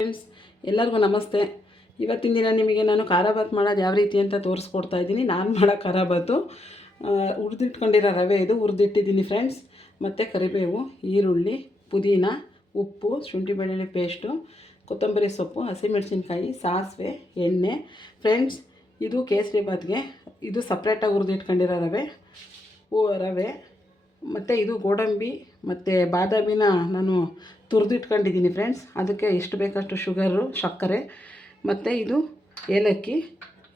Friends, ಎಲ್ಲರಿಗೂ ನಮಸ್ತೆ. ಇವತ್ತಿನ ದಿನ ನಿಮಗೆ ನಾನು ಖಾರಾಬಾತ್ ಮಾಡೋದು ಯಾವ ರೀತಿ ಅಂತ ತೋರಿಸ್ಕೊಡ್ತಾ ಇದ್ದೀನಿ. ನಾನು ಮಾಡೋ ಖಾರಾಬಾತು ಹುರಿದಿಟ್ಕೊಂಡಿರೋ ರವೆ ಇದು ಹುರಿದಿಟ್ಟಿದ್ದೀನಿ ಫ್ರೆಂಡ್ಸ್. ಮತ್ತು ಕರಿಬೇವು, ಈರುಳ್ಳಿ, ಪುದೀನ, ಉಪ್ಪು, ಶುಂಠಿ ಬೆಳ್ಳುಳ್ಳಿ ಪೇಸ್ಟು, ಕೊತ್ತಂಬರಿ ಸೊಪ್ಪು, ಹಸಿಮೆಣಸಿನ್ಕಾಯಿ, ಸಾಸಿವೆ, ಎಣ್ಣೆ. ಫ್ರೆಂಡ್ಸ್, ಇದು ಕೇಸರಿ ಬಾತ್ಗೆ ಇದು ಸಪ್ರೇಟಾಗಿ ಹುರಿದಿಟ್ಕೊಂಡಿರೋ ರವೆ ಮತ್ತು ಇದು ಗೋಡಂಬಿ ಮತ್ತು ಬಾದಾಮಿನ ನಾನು ತುರಿದಿಟ್ಕೊಂಡಿದ್ದೀನಿ ಫ್ರೆಂಡ್ಸ್. ಅದಕ್ಕೆ ಎಷ್ಟು ಬೇಕಷ್ಟು ಸಕ್ಕರೆ ಮತ್ತು ಇದು ಏಲಕ್ಕಿ,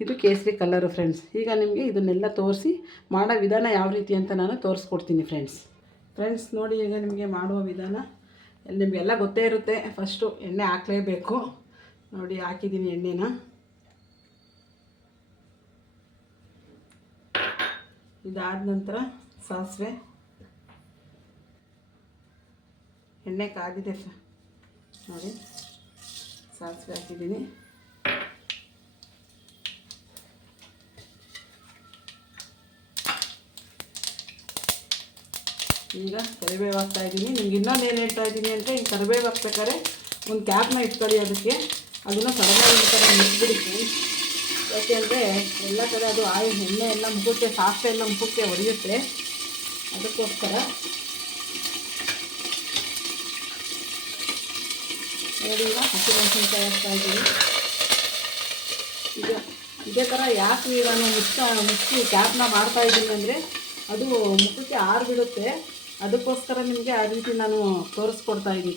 ಇದು ಕೇಸರಿ ಕಲರು ಫ್ರೆಂಡ್ಸ್. ಈಗ ನಿಮಗೆ ಇದನ್ನೆಲ್ಲ ತೋರಿಸಿ ಮಾಡೋ ವಿಧಾನ ಯಾವ ರೀತಿ ಅಂತ ನಾನು ತೋರಿಸ್ಕೊಡ್ತೀನಿ ಫ್ರೆಂಡ್ಸ್. ನೋಡಿ, ಈಗ ನಿಮಗೆ ಮಾಡುವ ವಿಧಾನ ನಿಮಗೆಲ್ಲ ಗೊತ್ತೇ ಇರುತ್ತೆ. ಫಸ್ಟು ಎಣ್ಣೆ ಹಾಕಲೇಬೇಕು. ನೋಡಿ, ಹಾಕಿದ್ದೀನಿ ಎಣ್ಣೆನ. ಇದಾದ ನಂತರ ಸಾಸಿವೆ, ಎಣ್ಣೆ ಕಾದಿದೆ ನೋಡಿ, ಸಾಸಿವೆ ಹಾಕಿದ್ದೀನಿ. ಈಗ ಕರಿಬೇವು ಹಾಕ್ತಾಯಿದ್ದೀನಿ. ನಿಮ್ಗೆ ಇನ್ನೊಂದು ಏನು ಹೇಳ್ತಾ ಇದ್ದೀನಿ ಅಂದರೆ, ಈಗ ಕರಿಬೇವು ಹಾಕ್ಬೇಕಾದ್ರೆ ಒಂದು ಕ್ಯಾಪ್ನ ಇಟ್ಕೊಳ್ಳಿ. ಅದನ್ನು ಸಡನ್ನಾಗಿ ಈ ಥರ ಮುಗಿಬಿಡಿ. ಯಾಕೆಂದರೆ ಎಲ್ಲ ಕಡೆ ಅದು ಎಣ್ಣೆ ಎಲ್ಲ ಮುಗುಕ್ಕೆ, ಸಾಸಿವೆ ಎಲ್ಲ ಮುಖಕ್ಕೆ ಹೊಡೆಯುತ್ತೆ. ಅದಕ್ಕೋಸ್ಕರ ನೋಡಿ, ಈಗ ಹಸಿಮೆಣಸಿನ್ಕಾಯಿ ಹಾಕ್ತಾಯಿದ್ದೀನಿ. ಈಗ ಇದೇ ಥರ ಯಾಕೆ ನಾನು ಮುಚ್ಚಿ ಕ್ಯಾಪ್ನ ಮಾಡ್ತಾಯಿದ್ದೀನಿ ಅಂದರೆ, ಅದು ಮುಖಕ್ಕೆ ಆರಿಬಿಡುತ್ತೆ. ಅದಕ್ಕೋಸ್ಕರ ನಿಮಗೆ ಆ ರೀತಿ ನಾನು ತೋರಿಸ್ಕೊಡ್ತಾಯಿದ್ದೀನಿ.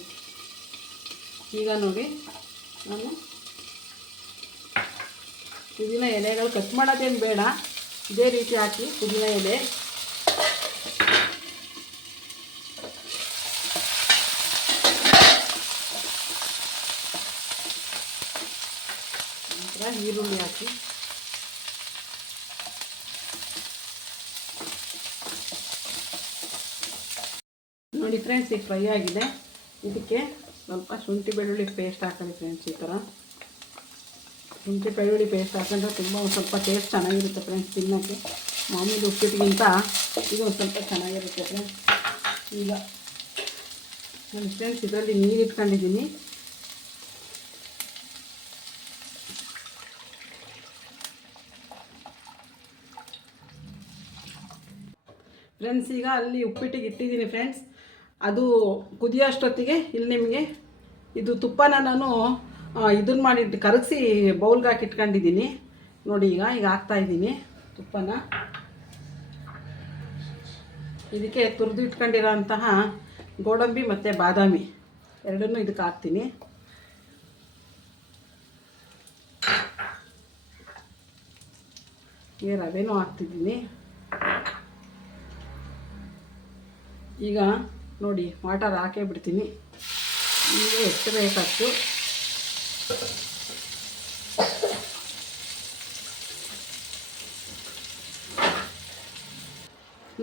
ಈಗ ನೋಡಿ, ನಾನು ಪುದೀನ ಎಲೆಗಳು ಕಟ್ ಮಾಡೋದೇನು ಬೇಡ, ಇದೇ ರೀತಿ ಹಾಕಿ ಪುದೀನ ಎಲೆ. ನಂತರ ಈರುಳ್ಳಿ ಹಾಕಿ, ನೋಡಿ ಫ್ರೆಂಡ್ಸ್, ಈಗ ಫ್ರೈ ಆಗಿದೆ. ಇದಕ್ಕೆ ಸ್ವಲ್ಪ ಶುಂಠಿ ಬೆಳ್ಳುಳ್ಳಿ ಪೇಸ್ಟ್ ಹಾಕೊಳ್ಳಿ ಫ್ರೆಂಡ್ಸ್. ಈ ಥರ ಶುಂಠಿ ಬೆಳ್ಳುಳ್ಳಿ ಪೇಸ್ಟ್ ಹಾಕೊಂಡ್ರೆ ತುಂಬ ಒಂದು ಸ್ವಲ್ಪ ಟೇಸ್ಟ್ ಚೆನ್ನಾಗಿರುತ್ತೆ ಫ್ರೆಂಡ್ಸ್. ತಿನ್ನೋಕ್ಕೆ ಮಾಮೂಲಿ ಉಪ್ಪಿಟ್ಟಿಗಿಂತ ಇದು ಒಂದು ಸ್ವಲ್ಪ ಚೆನ್ನಾಗಿರುತ್ತೆ ಫ್ರೆಂಡ್ಸ್. ಈಗ ನಾನು ಫ್ರೆಂಡ್ಸ್ ಇದರಲ್ಲಿ ನೀರು ಇಟ್ಕೊಂಡಿದ್ದೀನಿ. ಫ್ರೆಂಡ್ಸ್, ಈಗ ಅಲ್ಲಿ ಉಪ್ಪಿಟ್ಟಿಗೆ ಇಟ್ಟಿದ್ದೀನಿ ಫ್ರೆಂಡ್ಸ್. ಅದು ಕುದಿಯೋಷ್ಟೊತ್ತಿಗೆ ಇಲ್ಲಿ ನಿಮಗೆ ಇದು ತುಪ್ಪನ ನಾನು ಇದನ್ನು ಮಾಡಿ ಕರಗಿಸಿ ಬೌಲ್ಗೆ ಹಾಕಿ ಇಟ್ಕೊಂಡಿದ್ದೀನಿ. ನೋಡಿ, ಈಗ ಹಾಕ್ತಾಯಿದ್ದೀನಿ ತುಪ್ಪನ. ಇದಕ್ಕೆ ತುರಿದು ಇಟ್ಕೊಂಡಿರೋ ಅಂತಹ ಗೋಡಂಬಿ ಮತ್ತು ಬಾದಾಮಿ ಎರಡನ್ನೂ ಇದಕ್ಕೆ ಹಾಕ್ತೀನಿ. ಈಗ ರವೆನೂ ಹಾಕ್ತಿದ್ದೀನಿ. ಈಗ ನೋಡಿ, ವಾಟರ್ ಹಾಕೇ ಬಿಡ್ತೀನಿ. ಈಗ ಎಷ್ಟು ಬೇಕಾಷ್ಟು.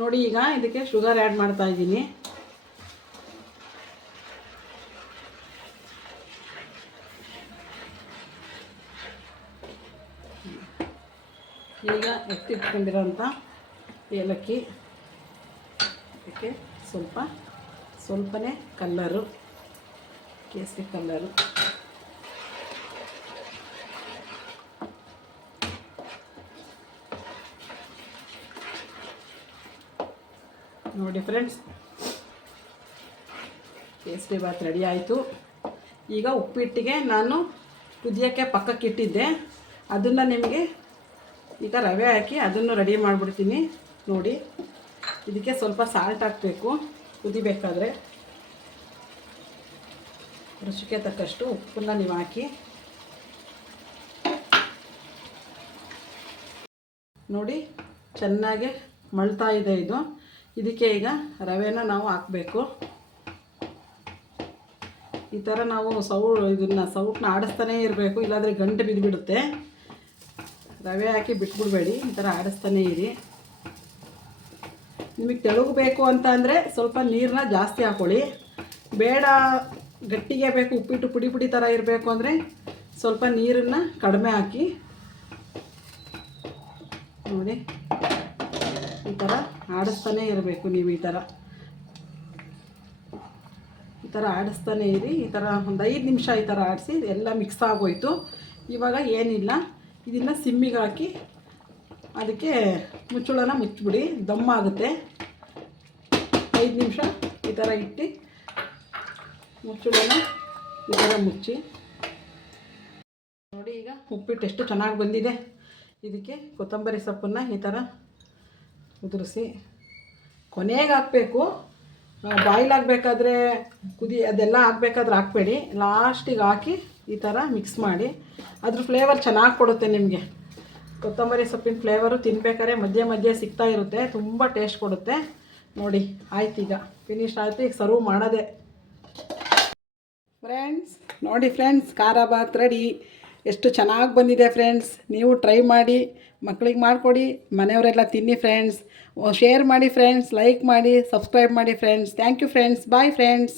ನೋಡಿ, ಈಗ ಇದಕ್ಕೆ ಶುಗರ್ ಆ್ಯಡ್ ಮಾಡ್ತಾ ಇದ್ದೀನಿ. ಈಗ ಎತ್ತಿಟ್ಕೊಂಡಿರೋಂಥ ಏಲಕ್ಕಿ, ಇದಕ್ಕೆ ಸ್ವಲ್ಪನೇ ಕಲ್ಲರು, ಕೇಸರಿ ಕಲ್ಲರು. ನೋಡಿ ಫ್ರೆಂಡ್ಸ್, ಕೇಸರಿ ಬಾತ್ ರೆಡಿ ಆಯಿತು. ಈಗ ಉಪ್ಪಿಟ್ಟಿಗೆ ನಾನು ಕುದಿಯೋಕ್ಕೆ ಪಕ್ಕಕ್ಕೆ ಇಟ್ಟಿದ್ದೆ, ಅದನ್ನು ನಿಮಗೆ ಈಗ ರವೆ ಹಾಕಿ ಅದನ್ನು ರೆಡಿ ಮಾಡಿಬಿಡ್ತೀನಿ. ನೋಡಿ, ಇದಕ್ಕೆ ಸ್ವಲ್ಪ ಸಾಲ್ಟ್ ಹಾಕಬೇಕು. ಕುದಿಬೇಕಾದ್ರೆ ರುಚಿಗೆ ತಕ್ಕಷ್ಟು ಉಪ್ಪನ್ನ ನೀವು ಹಾಕಿ. ನೋಡಿ, ಚೆನ್ನಾಗಿ ಮಳ್ತಾ ಇದೆ ಇದು. ಇದಕ್ಕೆ ಈಗ ರವೆನ ನಾವು ಹಾಕಬೇಕು. ಈ ಥರ ನಾವು ಸೌಟನ್ನ ಆಡಿಸ್ತಾನೇ ಇರಬೇಕು, ಇಲ್ಲಾಂದರೆ ಗಂಟೆ ಬಿದ್ದುಬಿಡುತ್ತೆ. ರವೆ ಹಾಕಿ ಬಿಟ್ಬಿಡಬೇಡಿ, ಈ ಥರ ಆಡಿಸ್ತಾನೇ ಇರಿ. ನಿಮಗೆ ತೆಳುಗು ಬೇಕು ಅಂತ ಅಂದರೆ ಸ್ವಲ್ಪ ನೀರನ್ನ ಜಾಸ್ತಿ ಹಾಕ್ಕೊಳ್ಳಿ. ಬೇಡ ಗಟ್ಟಿಗೆ ಬೇಕು, ಉಪ್ಪಿಟ್ಟು ಪುಡಿ ಪುಡಿ ಥರ ಇರಬೇಕು ಅಂದರೆ ಸ್ವಲ್ಪ ನೀರನ್ನು ಕಡಿಮೆ ಹಾಕಿ. ನೋಡಿ, ಈ ಥರ ಆಡಿಸ್ತಾನೇ ಇರಬೇಕು ನೀವು. ಈ ಥರ ಥರ ಆಡಿಸ್ತಾನೆ ಇರಿ. ಈ ಥರ ಒಂದು 5 ನಿಮಿಷ ಈ ಥರ ಆಡಿಸಿ ಎಲ್ಲ ಮಿಕ್ಸ್ ಆಗೋಯ್ತು. ಇವಾಗ ಏನಿಲ್ಲ, ಇದನ್ನು ಸಿಮ್ಮಿಗೆ ಹಾಕಿ ಅದಕ್ಕೆ ಮುಚ್ಚಳನ ಮುಚ್ಚಿಬಿಡಿ, ದಮ್ಮಾಗುತ್ತೆ. 5 ನಿಮಿಷ ಈ ಥರ ಇಟ್ಟು ಮುಚ್ಚಳನ ಈ ಥರ ಮುಚ್ಚಿ ನೋಡಿ. ಈಗ ಉಪ್ಪಿಟ್ಟು ಎಷ್ಟು ಚೆನ್ನಾಗಿ ಬಂದಿದೆ. ಇದಕ್ಕೆ ಕೊತ್ತಂಬರಿ ಸೊಪ್ಪನ್ನು ಈ ಥರ ಉದುರಿಸಿ ಕೊನೆಗೆ ಹಾಕಬೇಕು. ಬಾಯ್ಲ್ ಆಗಬೇಕಾದ್ರೆ ಅದೆಲ್ಲ ಹಾಕ್ಬೇಕಾದ್ರೆ ಹಾಕಬೇಡಿ, ಲಾಸ್ಟಿಗೆ ಹಾಕಿ ಈ ಥರ ಮಿಕ್ಸ್ ಮಾಡಿ. ಅದ್ರ ಫ್ಲೇವರ್ ಚೆನ್ನಾಗಿ ಕೊಡುತ್ತೆ ನಿಮಗೆ. ಕೊತ್ತಂಬರಿ ಸೊಪ್ಪಿನ ಫ್ಲೇವರು ತಿನ್ಬೇಕಾದ್ರೆ ಮಧ್ಯೆ ಮಧ್ಯೆ ಸಿಗ್ತಾ ಇರುತ್ತೆ, ತುಂಬ ಟೇಸ್ಟ್ ಕೊಡುತ್ತೆ. ನೋಡಿ ಆಯ್ತು, ಈಗ ಫಿನಿಶ್ ಆಯಿತು. ಈಗ ಸರ್ವ್ ಮಾಡೋದೆ ಫ್ರೆಂಡ್ಸ್. ನೋಡಿ ಫ್ರೆಂಡ್ಸ್, ಖಾರ ಬಾತ್ ರೆಡಿ. ಎಷ್ಟು ಚೆನ್ನಾಗಿ ಬಂದಿದೆ ಫ್ರೆಂಡ್ಸ್. ನೀವು ಟ್ರೈ ಮಾಡಿ, ಮಕ್ಕಳಿಗೆ ಮಾಡಿಕೊಡಿ, ಮನೆಯವರೆಲ್ಲ ತಿನ್ನಿ ಫ್ರೆಂಡ್ಸ್. ಶೇರ್ ಮಾಡಿ ಫ್ರೆಂಡ್ಸ್, ಲೈಕ್ ಮಾಡಿ, ಸಬ್ಸ್ಕ್ರೈಬ್ ಮಾಡಿ friends. Thank you friends. Bye friends.